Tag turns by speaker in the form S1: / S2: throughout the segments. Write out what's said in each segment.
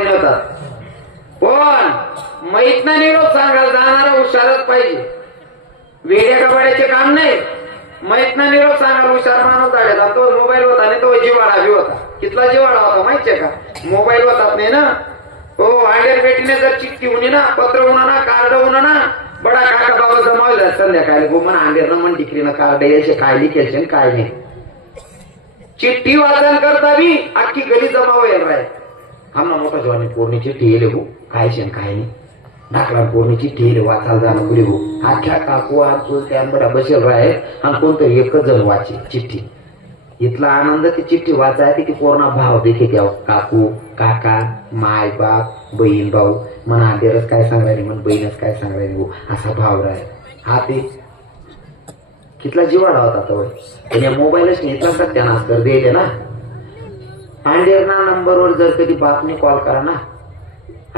S1: वाटेने होता. पण मैतना निरोप सांगायला जाणारा हुशारच पाहिजे. वेड्या कबाड्याचे काम नाही. मैतना निरोप सांगायला हुशार माणूस झाले तो मोबाईल होता आणि तो जिवाळा बी होता. कितला जिवाळा होता माहितीये का? मोबाईल होतात नाही ना? हो आंडेर बेटीने जर चिठ्ठी होणी ना पत्र होणार ना कार्ड होणं ना बडा काका बाबा जमावलं संध्याकाळी. हो, गो म्हणा अंडेर मन डिक्रीनं कार्ड यायचे काय लिखेल काय नाही. चिठ्ठी वाचन करता बी अख्खी गली जमाव राय आहे. मोठा जवानी पोरणी चिठ्ठी येले हो काय नाही. ढाकला पोरणी चिठ्ठी येले वाचायला जाणं पुढे हो? अख्ख्या काकू आजू त्या बडा बसेल राय आणि कोणतं एकच जण वाचे चिठ्ठी. इथला आनंद ती चिठ्ठी वाचाय की पूर्ण भाव देखील द्याव. काकू काका माय बाप बहीण भाऊ मन आंदेरच काय सांगायला मन बहीणच काय सांगायला भाऊ हो, असा भाव राय. हा ते कितला जिवाडा होता तो पण या मोबाईलच नाही इतला सत्यानाश कर द्यायचे ना. अंडेर ना नंबरवर जर कधी बापने कॉल करा ना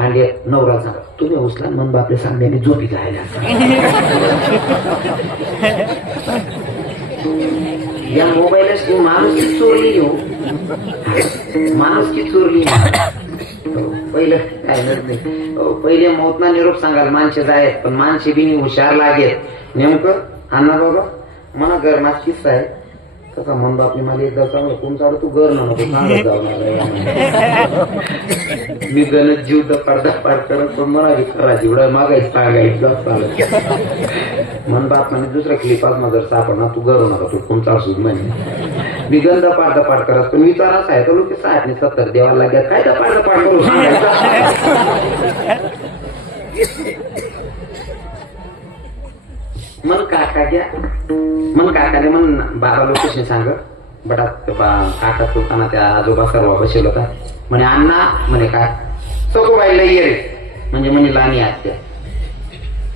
S1: अंडे नवरा सांगा तुम्ही उचला मन बापले सांगण्याने झोपी जायला. या मोबाईलच तू माणूस की चोरली हो. माणूस की चोरली हो. पहिलं काय नाही पहिले मौतना निरोप सांगाल माणसे जायत पण माणसे बिनी हुशार लागेल नेमकं अण्णा बाबा मला गरमात किस्सा आहे. तसा मन बापने मला एकदा सांगलं तुमचा तू गर ना नको सांगत जाऊ नका. मी गणत जीव दपाड दपाड करत पण मला खरा जेवढा मागायचं सांगायचं चालत मन बाप म्हणे दुसऱ्या क्लिपात मग जर सापडणार तू गरू नका तू तुमचा असू म्हणे. मी गंध पाड दपाड करत पण विचार असा आहे तर लोक आणि सत्तर देवाला लागत काय दपाड दपाड करू मन काका घ्या. मन काकाने मन बाबा लोकेशन सांग. बटा काका तुकाना त्या आजोबा सर्व बसेल होता. म्हणे अण्णा म्हणे काय सखूबाई लई ये रे म्हणजे म्हणे लाणी आत्या.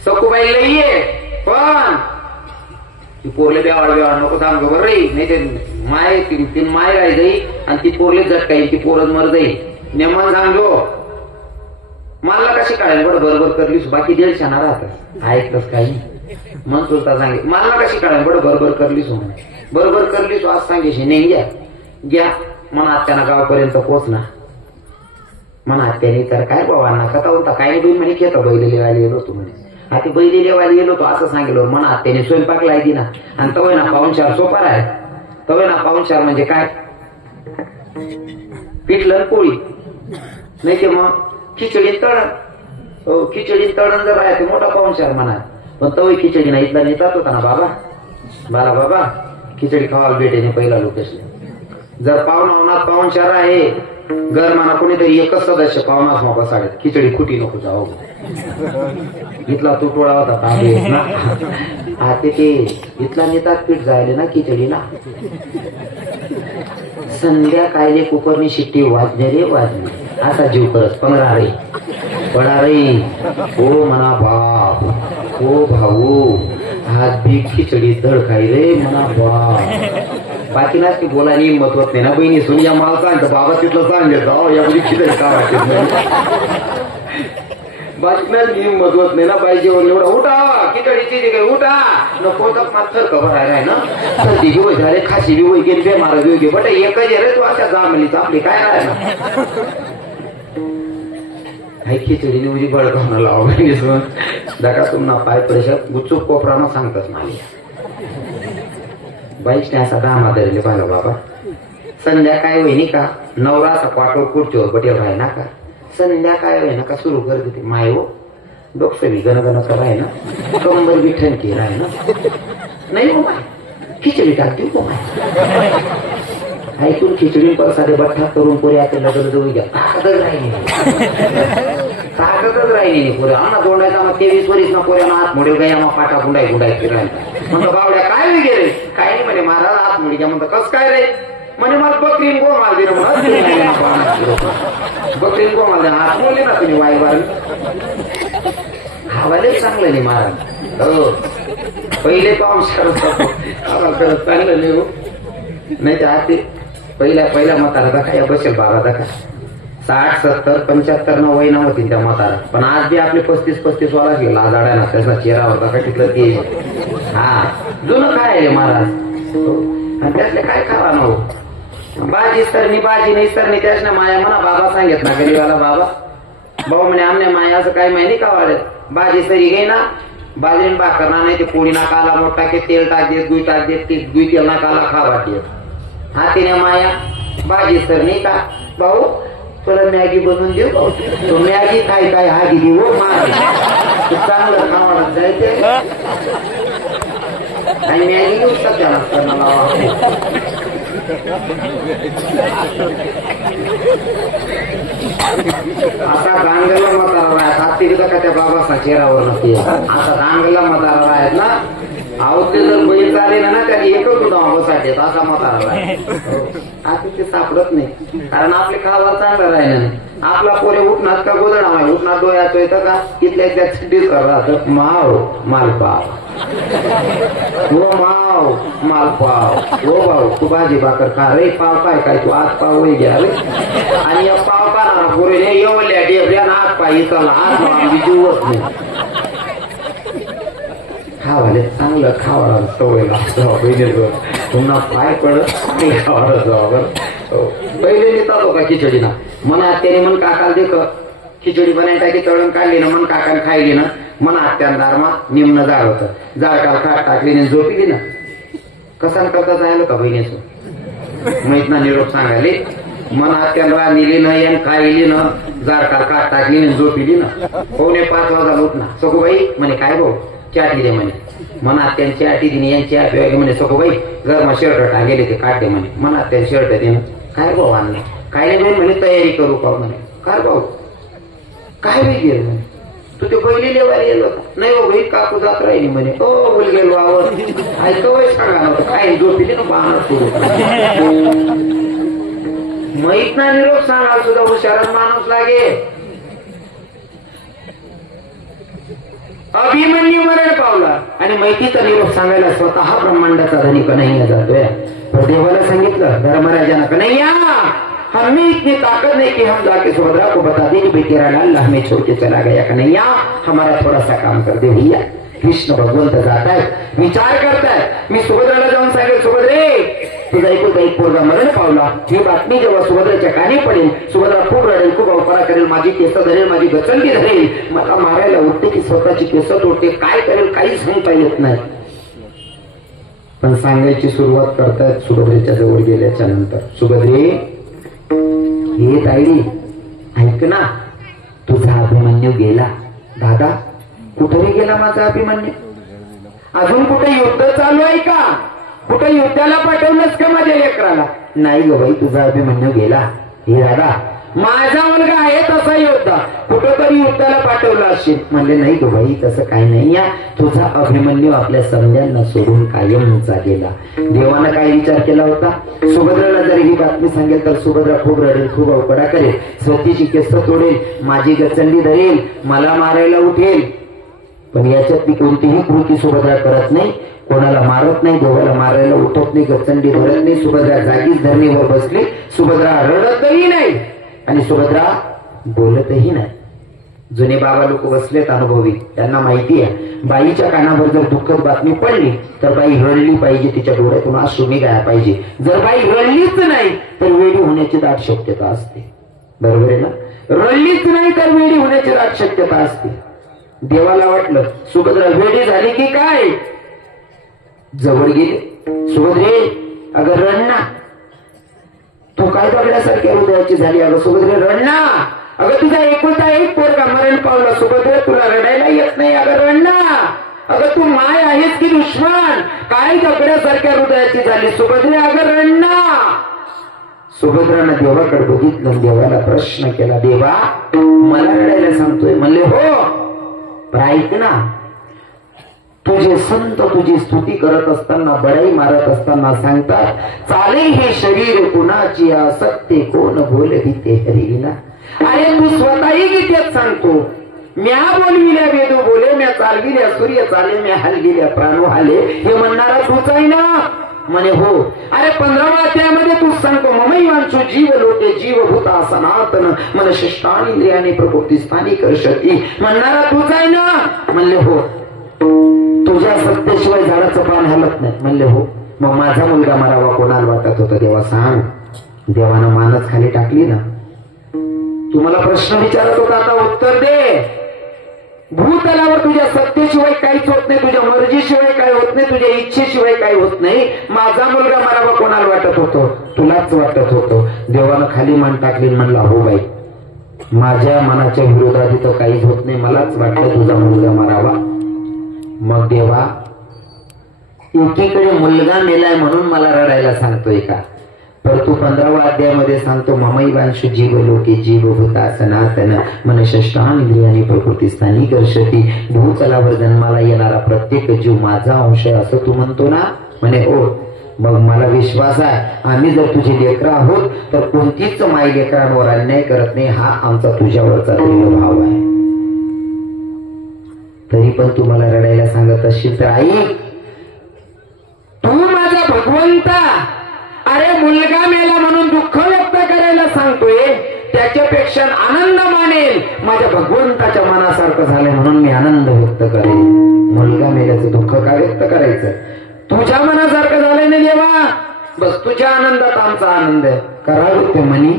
S1: सखूबाई लई ये पण ती पोरले बेवाड बेवाड नको सांग बरं रे. नाही ते माय तीन माय राय जाई आणि ती पोरले झटकाई ती पोरच मर जाई नेमान सांगो मला कशी काढेल बरं? बरोबर करलीस बाकी दीड शाना राहत ऐकतस काही मन चुलता सांगे. मला कशी कळाय बरं बरोबर करलीस हो बरोबर करलीस हो, आज सांगेशी. नाही घ्या. घ्या. म्हणा आत्याना गावापर्यंत पोचला म्हणा आत्याने तर काय बाबांना कथा होता काय दोन म्हणे घेतो बैलेले वाली येलो तू म्हणे. आता ते वाली येलो तो असं सांगितलं म्हणा आत्याने स्वयंपाक लायदी ना आणि तवय ना पाहुणचार सोपार आहे. तवय ना पाहुणचार म्हणजे काय? पिठलं पोळी. नाही ते मग खिचडी तळण. हो खिचडी तळण जर आहे ते मोठा पाहुणचार म्हणा तवय खिचडी नाही इथला नेतात होता ना बाबा बाला बाबा खिचडी खावायला भेटेने पहिला लोकेशन जर पाहुणा होणार पाहुणचार आहे घर म्हणा कोणीतरी एकच सदस्य पाहुणाच मोका साडेत खिचडी खुटी नको जाऊ इथला तुटवडा होता तांबे ना हा ते ते इथला नेतात पीठ जायले ना खिचडी ना संध्याकाळी कुकरनी शिट्टी वाजणे रे वाजणे असा जीव करत पंधरा रे पडा रे हो म्हणा बाप हो भाऊ हात बी खिचडी धड खाई रे म्हणा बाप. बाकी ना ती बोला नाही महत्वत नाही ना बहिणी सुन या मला सांगतो बाबा तिथलं सांगेल अहो या मुली खिचडी का वाटत नाही बातम्या हिंमत नाही ना पाहिजे एवढा उठा खिचडीची जी काही उठा. नको तर मात्र खबर आहे ना. सर्दी बी होई झाले खाशी बी होई गेली बेमार बी होई बट एकच रे तू अशा जामलीच आपली काय आहे ना हाय खिचडी निवडी बळकावणं लावा दाका तुम्हाला पाय प्रेशर गुच्चूक कोपरानं सांगतात नाही बाईकने असा दामा धरले पाहिलं बाबा. संध्याकाळी होईनी का? नवरा असा पाठवर खुर्चीवर बटेल राही ना का? संध्याकाळी होईना का सुरू कर देते माय हो. डोकं बी गणगण राही ना. कंबर बी ठणकी राही ना. नाही हो माय. खिचडी टाकते हो माय. ऐकून खिचडी पण साधे बठ्ठा करून पुरे आता लग्न जवळ घ्या. राही राहिली ताकदच राहिली. नाही पुरे आम्हाला तोंडायचा मग तेवीस वरीस ना पोऱ्यानं हात मोडेल गाय मग पाटा गुंडाय गुंडाय फिरायला. म्हणतो बावड्या काय गेले काय नाही म्हणे महाराज हात मोडी घ्या म्हणतो कस काय रे? म्हणे मला बकरीन गो माल दिलं म्हणून. बकरीन गो माल हात ना तुम्ही वाई बार हवालेच चांगलं नाही महाराज हो. पहिले तो आमच्या चांगलं नाही हो. नाही ते ते पहिल्या पहिल्या मताला दाखा या बसेल बारा दाखा साठ सत्तर पंच्याहत्तर न वय होती त्या म्हातारा. पण आज बी आपले पस्तीस पस्तीस वाला गेला आज ना त्याचा चेहरावर का तिथलं ते हा. जुनं काय आहे महाराज? त्यातले काय खावा ना हो? बाजी सरणी बाजी नाही सरणी त्याच माया म्हणा बाबा सांगत ना गरीबाला बाबा. भाऊ म्हणे आमने माया असं काय माहिती का वाढत? बाजी सरी गे ना. बाजरीन भाकर ना नाही ते पोळी ना काला मोठ टाके तेल टाक देत गुई टाक देत ते गुई तेल ना काला खा वाटी हातीने माया. बाजी सरणी का? भाऊ तुला मॅगी बनवून देऊ तो मॅगी काय काय हा दिली हो मार चांगलं खावाडत जायचे आणि मॅगी घेऊ सध्या नसताना आता दांगला म्हातारा आहेत हाती का त्या बाबाचा चेहरावर नसते आता दांगला म्हातारा आहेत ना आवते जर बैल चालेल ना त्यात एकच होता बाबासाठी असा म्हातारा आहे हो. आता ते सापडत नाही. कारण आपले खावा चांगलं राहिलं नाही. आपला पोरे उठणार का गोदडा आहे उठणार डोळ्याचो येतं का? इथल्या त्या चिठ्ठीच राहत माव मालपाव. हो माव मालपाव. हो भाऊ तू भाजी भाकर खा. रे पाव काय काय तू आज पाव वय घ्या रे आणि या पाव का ना पोरे हे येवल्या डेबऱ्या ना हात पाय चला आज आम्ही जीवत नाही. खावाले. चांगलं खावाला सवय लागतो बहिणीवर पुन्हा पाय पडत ते खावाला जावं हो. पहिले नेतात हो का खिचडी ना? मना त्याने मन काकाला देख. खिचडी बनाय टाकी तळून काढली ना मन काकाने खायली ना? मन आत्यान दारमा निम्न जाळ होतं. जाळ काल खाट टाकली ना झोपली ना? कसा करता जायला का बहिणीचं? माहीत ना निरोप सांगायले. मन आत्यान नेली ना यान खायली ना? जार काल टाकली ना झोपिली ना? पावणे पाच वाजता उठना सखूबाई म्हणे काय भाऊ? क्या दिले म्हणे. मनात त्यांची आटी दिली यांची आटी वगैरे म्हणे सखूबाई गरमा शर्ट टाकेले ते काढते म्हणे. मनात त्या शर्ट दे काय भाऊ आणले? काय नाही म्हणे तयारी करू पाहू म्हणे. काय भाऊ? काय वेळ गेलं म्हणे? तू ते बैली लेवायला गेलो नाही हो भाई काकू जात राहिली म्हणे. ओ बोल गेलो आवर ऐकतो वय सांगा नव्हतं काय झोपिले ना बाणा सुरू माहीत नाही निरोप सांगाल सुद्धा हुशारात माणूस लागे. अभिमन्यू मरण पावला. आणि माहितीचा निरोप सांगायला स्वतः ब्रह्मांडाचा धनी कन्हैया जातोय. देवाला सांगितलं धर्मराजाना कन्हैया हमें इतनी ताकत नहीं कि हम जाके सुभद्रा को बता दें कि भाई तेरा लाल हमें छोड़ के चला गया कन्हैया हमारा थोड़ा सा काम कर दे भैया। कृष्ण भगवंत जाता है विचार करता है। मैं सुभद्राला जाऊन सांगेल सुभद्रे तुझा एकूण एक पोरगा मरण पावला. ही बातमी जेव्हा सुभद्राच्या कानी पडेल सुभद्रा खूप रडेल खूप अवकारा करेल माझी केस धरेल माझी गचंडी धरेल मला मारायला उठते की स्वतःची केस तोडते काय करेल काही सांगता येत नाही. पण सांगायची सुरुवात करतायत सुभद्रेच्या जवळ गेल्याच्यानंतर. सुभद्रे हे ताईडी ऐक ना तुझा अभिमन्यू गेला. दादा कुठे गेला माझा अभिमन्यू? अजून कुठे युद्ध चालू आहे का? कुठे युद्धाला पाठवलंस का माझ्या लेकराला? नाही ग बाई तुझा अभिमन्यू गेला. हे दादा. माझा मुलगा आहे तसा योद्धा. कुठंतरी युद्धाला पाठवला असेल. म्हणले नाही ग बाई तसं काही नाही या. तुझा अभिमन्यू आपल्या समजांना सोडून कायमचा गेला देवानं काय विचार केला होता? सुभद्राला जर ही बातमी सांगेल तर सुभद्रा खूप रडेल खूप अवकडा करेल. स्वतःची केस तोडेल माझी गचंडी धरेल मला मारायला उठेल. पण याच्यातली कोणतीही कृती सुभद्रा करत नाही. कोणाला मारत नाही देवाला मारायला उठत नाही गचंडी भरत नाही सुभद्रा जागीच धरणीवर बसली. सुभद्रा रडतही नाही आणि सुभद्रा बोलतही नाही. जुने बाबा लोक बसलेत अनुभवी त्यांना माहिती आहे. बाईच्या कानावर जर दुःखद बातमी पडली तर बाई रडली पाहिजे तिच्या डोळ्यातून अश्रू गाया पाहिजे. जर बाई रडलीच नाही तर वेडी होण्याची दाट शक्यता असते. बरोबर आहे ना? रडलीच नाही तर वेडी होण्याची दाट शक्यता असते. देवाला वाटलं सुभद्रा वेडी झाली की काय? जवळ गेले सुभद्रे अगं रणना तू काय बघण्यासारख्या हृदयाची झाली? अगं सुभद्रे रणना अगं तुझा एकुलता एक पोरगा मरण पावला. सुभद्रे तुला रडायला येत नाही. अगं रणना अगं तू माय आहेस की दुश्मन? काय दगड्यासारख्या हृदयाची झाली? सुभद्रे अगं रणना सुभद्रानं देवाकडे बघितलं देवाला प्रश्न केला देवा मला रडायला सांगतोय. म्हणले हो पण ऐक ना तुझे संत तुझी स्तुती करत असताना बडाई मारत असताना सांगतात चाले हे शरीर कुणाची आसक्ती? कोण बोलवी ते हरिविना? अरे तू स्वतःही गीतेत सांगतो. म्या बोलविल्या वेदू बोले म्या चालविल्या सूर्य चाले म्या हलगिल्या प्राणू हाले. हे म्हणणारा तूच आहे ना? म्हणे हो. अरे पंधरावा अध्यायामध्ये तू सांगतो ममई ममैवांचो जीव लोटे जीव भूता सनातन मन शिष्टानी इंद्रियाने प्रकृती स्थानी करशती म्हणणारा तूच आहे ना? म्हणले हो. तुझ्या सत्तेशिवाय झाडाचं पान हलत नाही. म्हणले हो. मग माझा मुलगा मरावा कोणाला वाटत होता. देवा सांग. देवानं मानच खाली टाकली ना. तुम्हाला प्रश्न विचारत होता आता उत्तर दे. भूतलावर तुझ्या सत्तेशिवाय काहीच होत नाही. तुझ्या मर्जीशिवाय काय होत नाही. तुझ्या इच्छेशिवाय काय होत नाही. माझा मुलगा मरावा कोणाला वाटत होतो. तुलाच वाटत होतो. देवानं खाली मान टाकली म्हणला हो बाई. माझ्या मनाच्या विरोधात इथं काहीच होत नाही. मलाच वाटलं तुझा मुलगा मारावा. मग देवा एकीकडे मुलगा मेलाय म्हणून मला रडायला सांगतोय का? तर तू पंधरावा अध्यायामध्ये सांगतो ममई वांशु जीव लोके जीव होता सनातन. मन इंद्रियाने प्रकृती स्थानी कर्षती भूतलावर जन्माला येणारा प्रत्येक जीव माझा अंश आहे असं तू म्हणतो ना? म्हणे हो. मग मला विश्वास आहे आम्ही जर तुझे लेकर आहोत तर कोणतीच माई लेकरांवर अन्याय करत नाही हा आमचा तुझ्यावरचा भाव आहे. तरी पण तुम्हाला रडायला सांगत असशील तर आई तू माझा भगवंता. अरे मुलगा मेला म्हणून दुःख व्यक्त करायला सांगतोय त्याच्यापेक्षा आनंद मानेल. माझ्या भगवंताच्या मनासारखं झालंय म्हणून मी आनंद व्यक्त करेन. मुलगा मेल्याचं दुःख का व्यक्त करायचं? तुझ्या मनासारखं झालंय ना देवा? बस तुझ्या आनंदात आमचा आनंद आहे. ते म्हणी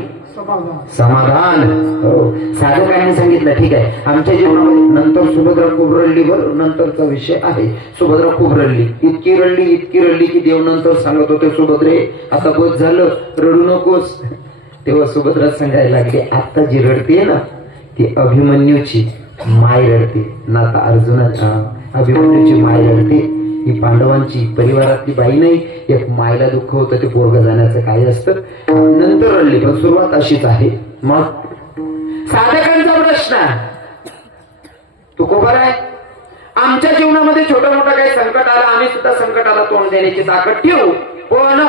S1: समाधान. हो. साधकांनी सांगितलं ठीक आहे. आमच्या जीवनामध्ये नंतर सुभद्रा खूप नंतरचा विषय आहे. सुभद्रा खूप इतकी रडली इतकी रडली की देव नंतर सांगत होते सुभद्रे आता बस झालं. रडू नकोस. तेव्हा सुभद्रा सांगायला लागली आता जी रडते ना ती अभिमन्यूची माय रडते. ना आता अर्जुना अभिमन्यूची माय रडते. ही पांडवांची परिवारातली बाई नाही एक मायला दुःख होतं ते पोरग जाण्याचं काय असतं. नंतर रडली पण सुरुवात अशीच आहे. मग? साधकांचा प्रश्न. तू कोबर आहे? आमच्या जीवनामध्ये छोटा मोठा काही संकट आला आम्ही सुद्धा संकटाला तोंड देण्याची ताकद ठेवू. हो पण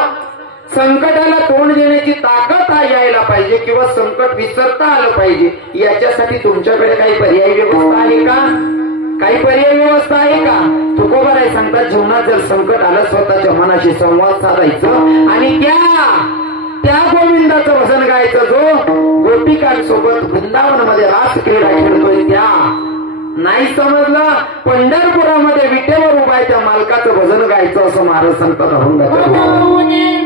S1: संकटाला तोंड देण्याची ताकद यायला पाहिजे किंवा संकट विसरता आलं पाहिजे. याच्यासाठी तुमच्याकडे काही पर्यायी व्यवस्था आहे का? काही पर्याय व्यवस्था आहे का तुकोबा आहे सांगतात जीवनात जर संकट आलं स्वतःच्या मनाशी संवाद साधायचं आणि त्या त्या गोविंदाचं वसन गायचं जो गोपिकांसोबत वृंदावनमध्ये रास क्रीडा खेळतोय त्या नाही समजलं पंढरपुरामध्ये विटेवर उभा त्या मालकाचं भजन गायचं असं महाराज सांगतात अभंगाच्या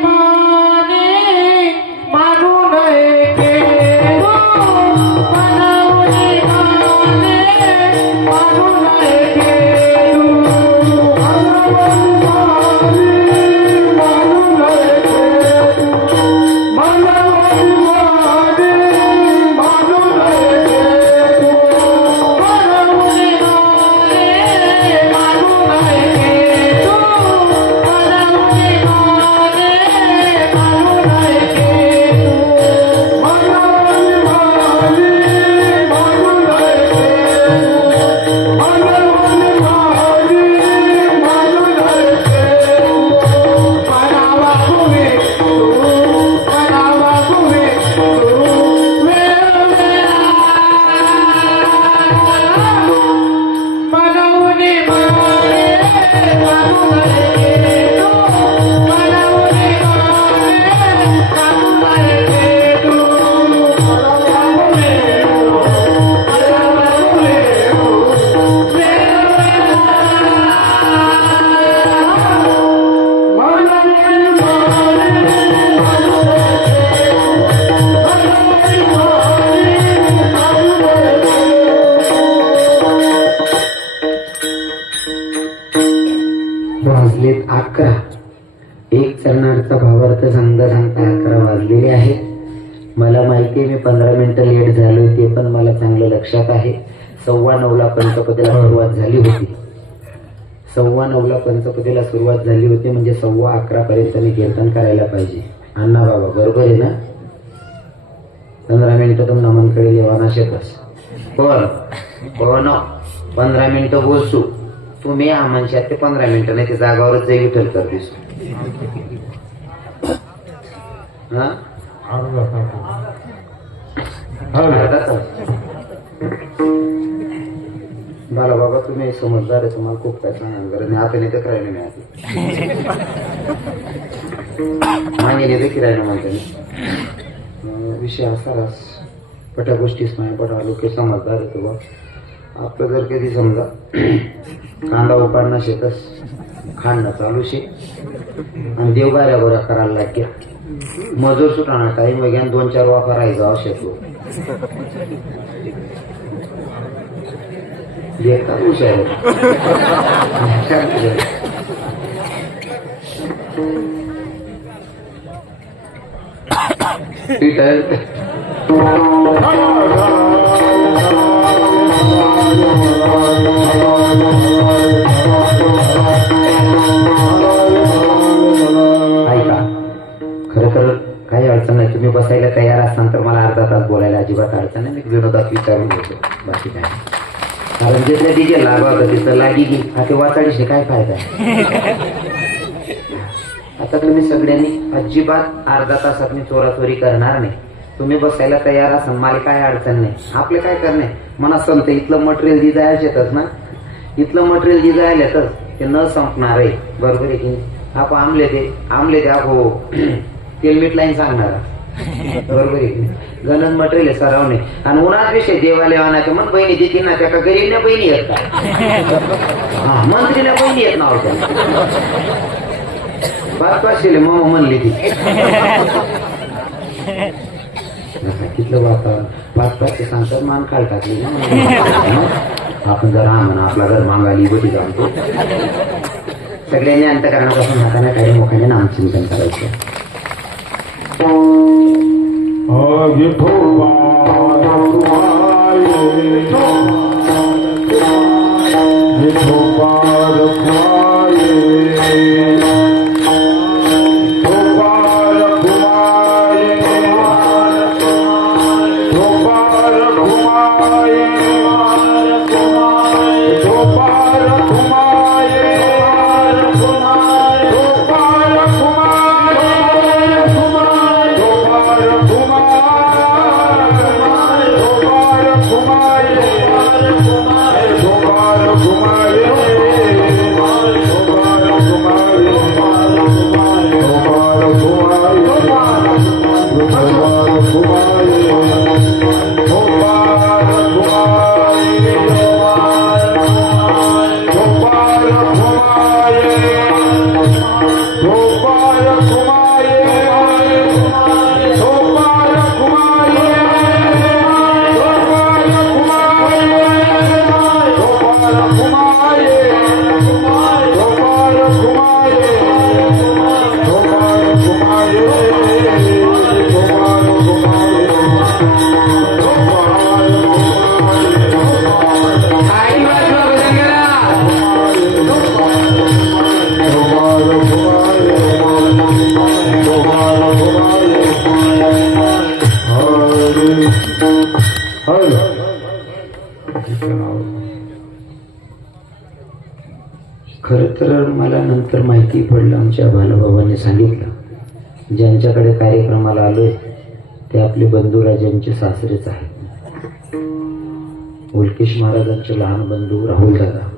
S1: आहे मी पंधरा मिनिटं लेट झालो ते पण मला चांगलं लक्षात आहे. सव्वा नऊला पंचपदीला सुरुवात झाली होती. सव्वा नऊला पंचपदीला सुरुवात झाली होती म्हणजे सव्वा अकरा पर्यंत मी कीर्तन करायला पाहिजे. अण्णा बाबा बरोबर आहे ना? पंधरा मिनिटं तुम नमनकडे येवाना शेतस पण पण पंधरा मिनिटं बोलसू. तुम्ही आमच्यात ते पंधरा मिनिटं नाही ते जागावरच जाई विठ्ठल कर दिसू. हा. हो मला बाबा तुम्ही समजदार आहे तुम्हाला खूप काय सांगा गरज नाही. आता नाही तर करायला नाही आधी मागे नाही तर किरायला म्हणते विषय असा रास पट्या गोष्टीच नाही पटा लोक समजदार आहे तुला आपलं जर कधी समजा कांदा उपाडणं शेतस खाणं चालू शे. आणि देवगाऱ्या गोऱ्या करायला लागेल. मजूर सुटाणा टाईम वगैरे दोन चार वापर आहे जावं देखता ठीक आहे तुम्ही बसायला तयार असाल तर मला अर्धा तास बोलायला अजिबात अडचण नाही. मी विनोदात विचारून घेतो. बाकी काय कारण जिथल्या तिथे लागा होता तिथं लागी गी आता वाचाडीशी काय फायदा आता तुम्ही सगळ्यांनी अजिबात अर्धा तासात मी चोराचोरी करणार नाही. तुम्ही बसायला तयार असाल मला काय अडचण नाही. आपले काय करणे मना संत इथलं मटेरियल जी जायला येतच ना? इथलं मटेरियल जी जायला येतच. ते न संपणार आहे. बरोबर आहे की नाही? आपण आमले ते आमले ते आपो तेलमीठ लाईन सांगणार. बरोबर आहे गणन मटेरियल आहे आणि उन्हाच विषय देवाला येवानाच्या मग बहिणी देतील ना त्या गरीब ना बहिणी येत का हा मंत्रीला बहिणी येत ना होत्या पाच पाचशे मामा म्हणली ती. नका, तिथलं वातावरण पाच पाचशे सांगतात मान काळ टाकली ना. आपण जर हा म्हणा आपला घर मांगाली बटी जाणतो सगळ्यांनी अंतकरणापासून हाताने काही मोठ्याने नामचिंतन करायचं. खर नंतर पडलं आमच्या बालबाबांनी सांगितलं. ज्यांच्याकडे कार्यक्रमाला आलोय ते आपले बंधुराजांचे सासरेच आहेत. उल्केश महाराजांचे लहान बंधू राहुल दादा.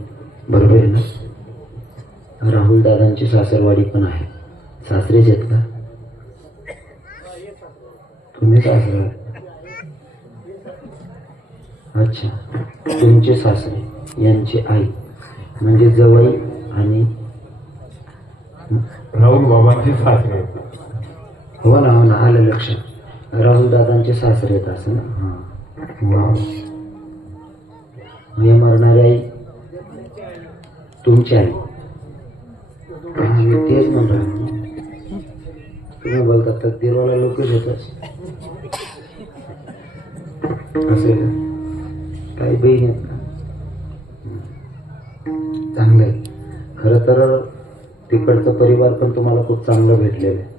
S1: बरोबर आहे ना? राहुल दादांची सासरवाडी पण आहे सासरेच आहेत का? तुम्ही सासरा अच्छा तुमचे सासरे यांची आई. म्हणजे जवळ आणि
S2: राहुल बाबांची सासरे
S1: हो ना हो ना आलं लक्षात राहुल दादांचे सासरे आहेत असं ना? हां. मी मरणारी आई तुमची आई. मी तेच म्हणतो तुम्ही बोलतात तर देवाला लोकच होतच असं आहे का? काही बहीण आहेत का चांगलं आहे. खरं तर तिकडचं परिवार पण तुम्हाला खूप चांगलं भेटलेलं आहे.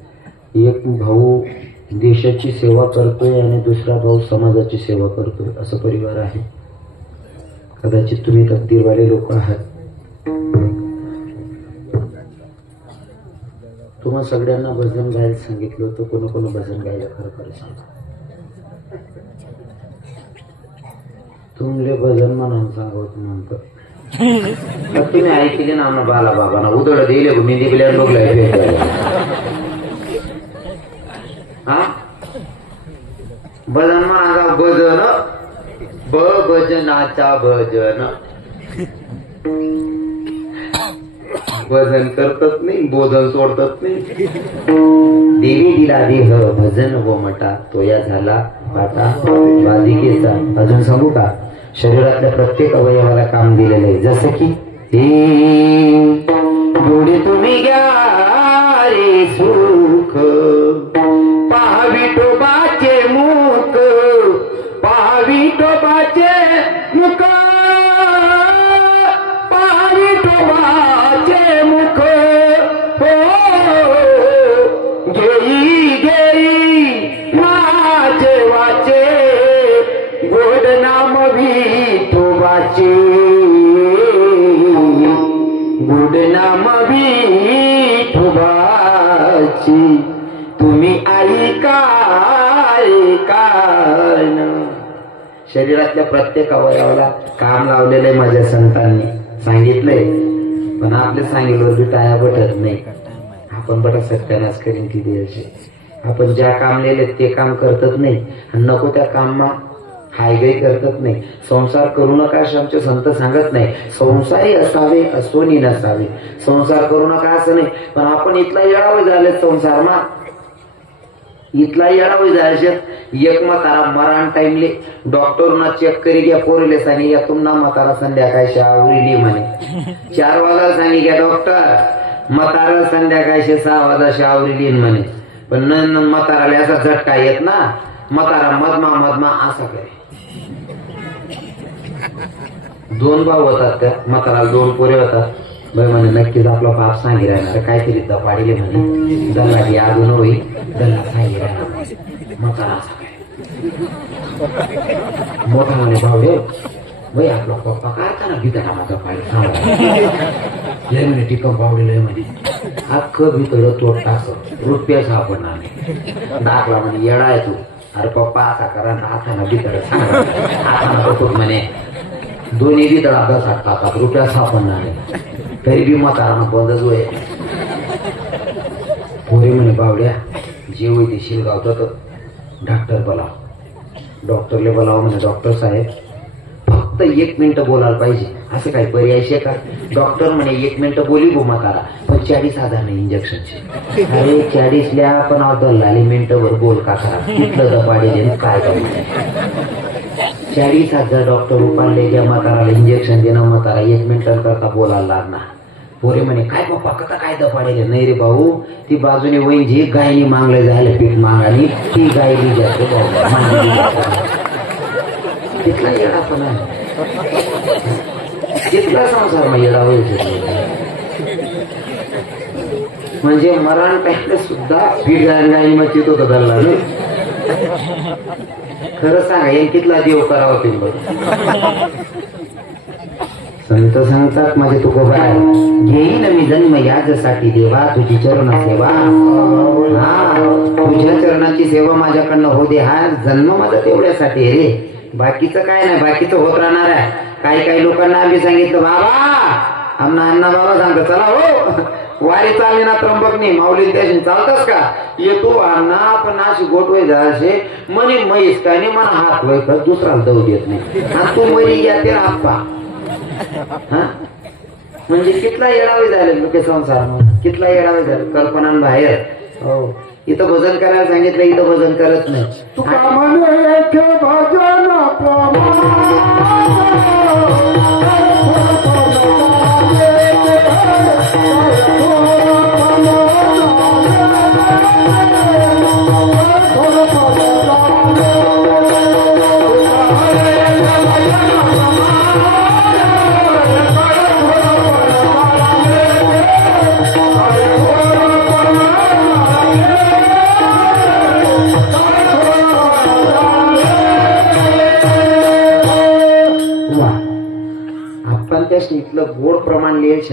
S1: एक भाऊ देशाची सेवा करतोय आणि दुसरा भाऊ समाजाची सेवा करतोय. असं परिवार आहे. कदाचित तुम्ही तकदीरवाले लोक आहात. तुम्हा सगळ्यांना भजन गायला सांगितलं होतं. कोण कोण भजन गायला खरं खरं सांग. तुमले भजन म्हणून सांगत म्हणतो तर ಆಯ್ತಿಗೆ ನಾನು ಬಾಲ आम्हाला बाला बाबांना उदळ दिले मी दिल्या लोक हा भजन म्हणा भजन ब भजनाचा भजन भजन करतच नाही बोधन सोडतच नाही देवी दिला देह भजन व मटा तो या झाला पाटा वादिकेचा अजून सांगू का शरीरातल्या प्रत्येक अवयवाला काम दिलेलं आहे. जसं की हे तुम्ही घ्या रे सू विठोबाचे गोड नाम विठोबाची तुम्ही ऐकाय कान शरीरातल्या प्रत्येक अवयवाला काम लावलेलं आहे माझ्या संतांनी. सांगितलंय. पण आपले सांगितलं की टाया बटत नाही. आपण बटा सत्यानाश करीन किती असे आपण ज्या काम लिहिले ते काम करतच नाही. आणि नको त्या काममा हायगाई करतच नाही. संसार करू नका असे आमचे संत सांगत नाही. संसारी असावे असोनी नसावे. संसार करू नका असं नाही. पण आपण इथला येळावे झाले संसार मा. इथला येळावे जायचे एक म्हातारा मरण टाइमले डॉक्टरना चेक करी घ्या पोरले सांगी या तुम्हाला म्हातारा संध्याकाळच्या आवरीली म्हणे. चार वाजा सांगी घ्या डॉक्टर. म्हातारा संध्याकाळचे सहा वाजाशी आवरीली म्हणे. पण न न म्हाताराला असा झटका येत ना. म्हातारा मधमा मधमा असा करे दोन भाऊ होतात त्या म्हाताराला दोन पोरे होतात. बाई म्हणे नक्कीच आपला बाप सांगी राहणार. काहीतरी दपाडीले म्हणे. दल्ला की अजून होई. दल्ला सांगी राहणार. म्हातारा मोठा म्हणे भाऊ रे बाई आपला पप्पा काय ना भिताना माझा पाडी सांगा लय म्हणे टिकम पावडी लय म्हणे. अख्खं भितड तोट टाक रुपया सापडणार नाही. दाखला म्हणे येडा आहे तू. अरे पप्पा असा करा ना हाताना भितड सांगा हाताना म्हणे. दोन्ही भितड अभ्यासात साठतात रुपया सापडणार तरी बी म्हातारानं बंदच होय. पोरी म्हणे बावड्या जे होई ते शिलगाव तर डॉक्टर बोलाव. डॉक्टरले बोलावं म्हणे डॉक्टर साहेब फक्त एक मिनिट बोलायला पाहिजे. असं काही पर्याय शे का? डॉक्टर म्हणे एक मिनिट बोली गो म्हातारा पण चाळीस हजार नाही इंजेक्शनचे अरे चाळीसल्या आपण लाली मिनिटभर बोल का करा तिथलं दपाडे काय करायचं चाळीस हजार डॉक्टर उपाडले त्या म्हाताराला इंजेक्शन देणं म्हातारा एक मिनिटं करता बोलायला लागणार. पोरे म्हणे काय पप्पा कसा काय दपाडेले नाही रे भाऊ ती बाजूने वही जी गायनी मागले जायला पीठ मागाली ती गाय बी जाते भाऊ, तिथला येडा पण तिथला संसार मग येडा म्हणजे मरण टाईमला सुद्धा पीठ गायन गायनी मग तिथं होतं धरला खरं सांगा एक तिथला देव करावा तुम्ही संत सांगतात माझे तुकोबा घेईन मी जन्म याजसाठी देवा तुझी चरण सेवा. हा तुझ्या चरणाची सेवा माझ्याकडनं हो दे हा जन्म माझा तेवढ्यासाठी रे. बाकीचं काय नाही बाकीचं होत राहणार आहे. काही काही लोकांना आम्ही सांगितलं बाबा आम्हाला अण्णा बाबा सांगतो चला हो. वारी चालली ना त्र्यंबक नाही माऊली त्याशी चालतस का? येतो अण्णा पण अशी गोटवय जायचे म्हणे म्हैस काय नाही मला हात वय दुसरा जाऊ देत नाही. आणि तू मरी या ते आप्पा. म्हणजे कितला येडावे झाले लोक संसार कितला येडावे झाले? कल्पना बाहेर. हो. इथं भजन करायला सांगितलं इथं भजन करत नाही.
S2: तू भजन
S1: वा गोड प्रमाण लिहायचं.